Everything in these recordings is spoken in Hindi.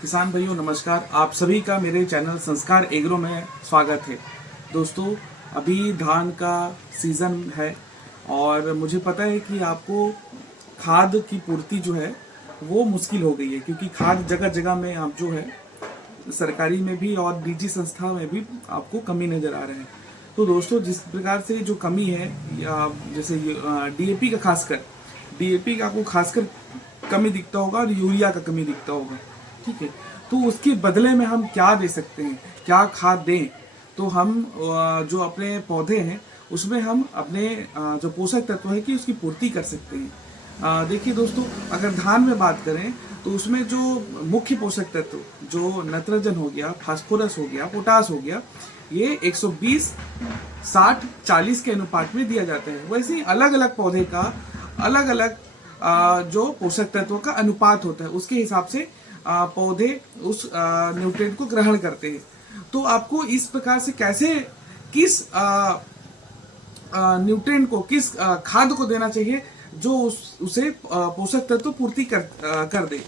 किसान भाइयों नमस्कार। आप सभी का मेरे चैनल संस्कार एग्रो में स्वागत है। दोस्तों, अभी धान का सीज़न है और मुझे पता है कि आपको खाद की पूर्ति जो है वो मुश्किल हो गई है, क्योंकि खाद जगह जगह में आप जो है सरकारी में भी और निजी संस्था में भी आपको कमी नज़र आ रहे हैं। तो दोस्तों, जिस प्रकार से जो कमी है, या जैसे डीएपी का खासकर डीएपी का आपको खासकर कमी दिखता होगा और यूरिया का कमी दिखता होगा, ठीक है। तो उसके बदले में हम क्या दे सकते हैं, क्या खाद दें? तो हम जो अपने पौधे हैं उसमें हम अपने जो पोषक तत्व है कि उसकी पूर्ति कर सकते हैं। देखिए दोस्तों, अगर धान में बात करें तो उसमें जो मुख्य पोषक तत्व जो नाइट्रोजन हो गया, फास्फोरस हो गया, पोटास हो गया, ये 120 60 40 के अनुपात में दिया जाता है। वैसे ही अलग अलग पौधे का अलग अलग जो पोषक तत्वों का अनुपात होता है, उसके हिसाब से पौधे उस न्यूट्रिएंट को ग्रहण करते हैं। तो आपको इस प्रकार से कैसे किस न्यूट्रिएंट को, किस खाद को देना चाहिए जो उसे पोषक तत्व पूर्ति कर दे।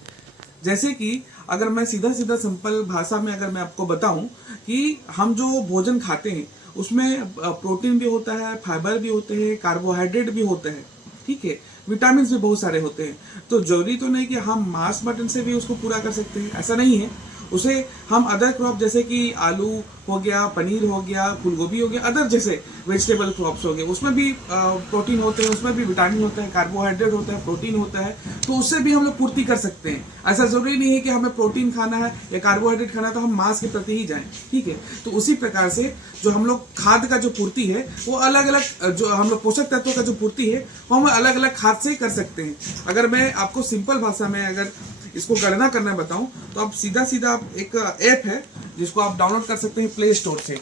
जैसे कि अगर मैं सीधा सीधा सिंपल भाषा में अगर मैं आपको बताऊं कि हम जो भोजन खाते हैं उसमें प्रोटीन भी होता है, फाइबर भी होते हैं, कार्बोहाइड्रेट भी होते हैं, ठीक है, विटामिन भी बहुत सारे होते हैं। तो जरूरी तो नहीं कि हम मांस मटन से भी उसको पूरा कर सकते हैं, ऐसा नहीं है। उसे हम अदर क्रॉप जैसे कि आलू हो गया, पनीर हो गया, फूलगोभी हो गया, अदर जैसे वेजिटेबल क्रॉप्स हो गए, उसमें भी प्रोटीन होते हैं, उसमें भी विटामिन होता है, कार्बोहाइड्रेट होता है, प्रोटीन होता है। तो उससे भी हम लोग पूर्ति कर सकते हैं। ऐसा जरूरी नहीं है कि हमें प्रोटीन खाना है या कार्बोहाइड्रेट खाना है तो हम मांस के प्रति ही जाएं, ठीक है। तो उसी प्रकार से जो हम लोग खाद का जो पूर्ति है वो अलग अलग, जो हम लोग पोषक तत्वों का जो पूर्ति है वो हम अलग अलग खाद से कर सकते हैं। अगर मैं आपको सिंपल भाषा में अगर इसको गणना करना बताऊं तो आप सीधा सीधा एक ऐप है जिसको आप डाउनलोड कर सकते हैं प्ले स्टोर से।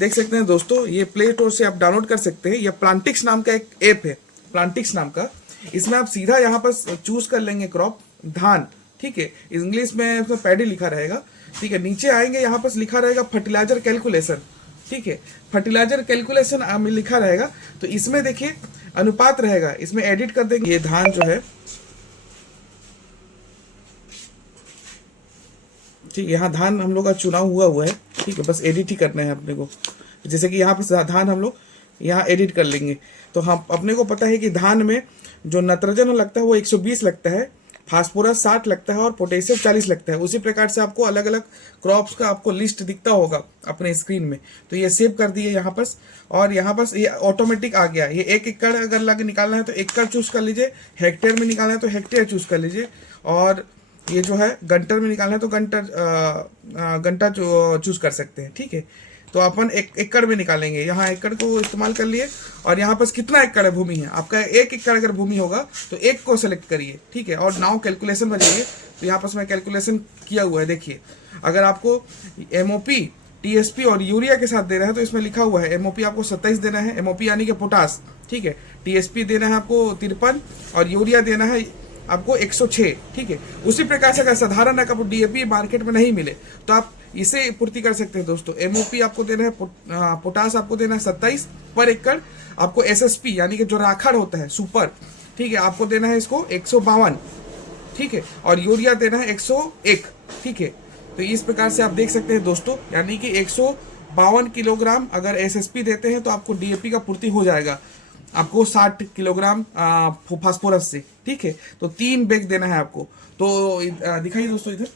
देख सकते हैं दोस्तों, ये प्ले स्टोर से आप डाउनलोड कर सकते हैं। ये प्लांटिक्स नाम का एक ऐप है, प्लांटिक्स नाम का। इसमें आप सीधा यहाँ पर चूज कर लेंगे क्रॉप धान, ठीक है। इंग्लिश में इसमें पैडी लिखा रहेगा, ठीक है। नीचे आएंगे, यहाँ पर लिखा रहेगा फर्टिलाइजर कैलकुलेशन, ठीक है। फर्टिलाइजर कैलकुलेशन लिखा रहेगा। तो इसमें देखिए अनुपात रहेगा, इसमें एडिट कर देंगे। ये धान जो है, ठीक है, यहाँ धान हम लोग का चुनाव हुआ है, ठीक है। बस एडिट ही करना है अपने को। जैसे कि यहाँ पर धान हम लोग यहाँ एडिट कर लेंगे। तो हम अपने को पता है कि धान में जो नाइट्रोजन लगता है वो 120 लगता है, फास्फोरस 60 लगता है और पोटेशियम 40 लगता है। उसी प्रकार से आपको अलग अलग क्रॉप्स का आपको लिस्ट दिखता होगा अपने स्क्रीन में। तो ये सेव कर दिए यहाँ पर, और यहाँ पर ये ऑटोमेटिक आ गया। ये 1 एकड़ अगर लग निकालना है तो एकड़ चूज कर लीजिए, हेक्टेयर में निकालना है तो हेक्टेयर चूज कर लीजिए, और ये जो है घंटर में निकालना है तो घंटा चूज कर सकते हैं, ठीक है। तो अपन 1 एकड़ में निकालेंगे, यहाँ एकड़ को इस्तेमाल कर लिए। और यहाँ पर कितना एकड़ है भूमि है आपका, 1 एकड़ अगर भूमि होगा तो 1 को सेलेक्ट करिए, ठीक है। और नाउ कैलकुलेशन में जाइए। तो यहाँ पर मैं कैलकुलेशन किया हुआ है, देखिए। अगर आपको एमओपी, टीएसपी और यूरिया के साथ दे रहा है तो इसमें लिखा हुआ है एमओपी आपको 27 देना है, एमओपी यानी कि पोटास, ठीक है। टीएसपी देना है आपको 53 और यूरिया देना है आपको 106, ठीक है। उसी प्रकार से अगर साधारण आपको डीएपी मार्केट में नहीं मिले तो आप इसे पूर्ति कर सकते हैं दोस्तों। एमओपी आपको देना है, पोटास आपको देना है 27 पर एकड़। आपको एसएसपी यानी कि जो राखड़ होता है सुपर, ठीक है, आपको देना है इसको 152, ठीक है। और यूरिया देना है 101, ठीक है। तो इस प्रकार से आप देख सकते हैं दोस्तों, यानी कि 152 किलोग्राम अगर एसएसपी देते हैं तो आपको डीएपी का पूर्ति हो जाएगा आपको 60 किलोग्राम फास्फोरस से, ठीक है। तो 3 बैग देना है आपको। तो दिखाइए दोस्तों इधर।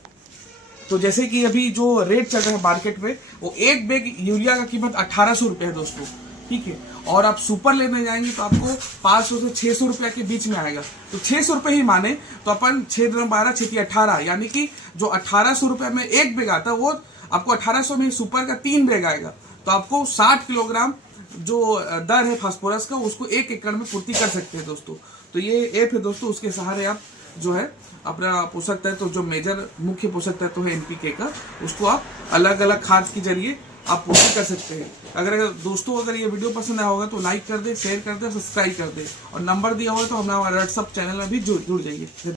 तो जैसे कि अभी जो रेट चल रहा है मार्केट में, वो 1 बैग यूरिया का कीमत 1800 रुपये है दोस्तों, ठीक है। और आप सुपर लेने जाएंगे तो आपको 500 से 600 रुपया के बीच में आएगा। तो 600 रुपये ही माने तो अपन 6 12 6 18, यानी कि जो 1800 रुपये में 1 बैग आता है वो आपको 1800 में सुपर का 3 बैग आएगा। तो आपको 60 किलोग्राम जो दर है फास्फोरस का, उसको 1 एकड़ में पूर्ति कर सकते हैं दोस्तों। तो ये ऐप है दोस्तों, उसके सहारे आप जो है अपना पोषक तत्व, जो मेजर मुख्य पोषक तत्व है एनपीके का, उसको आप अलग अलग खाद के जरिए आप पूर्ति कर सकते हैं। अगर दोस्तों अगर ये वीडियो पसंद आया होगा तो लाइक कर दे, शेयर कर दे, सब्सक्राइब कर दे, और नंबर दिया होगा तो हमारा व्हाट्सएप चैनल में भी जुड़ जाइए।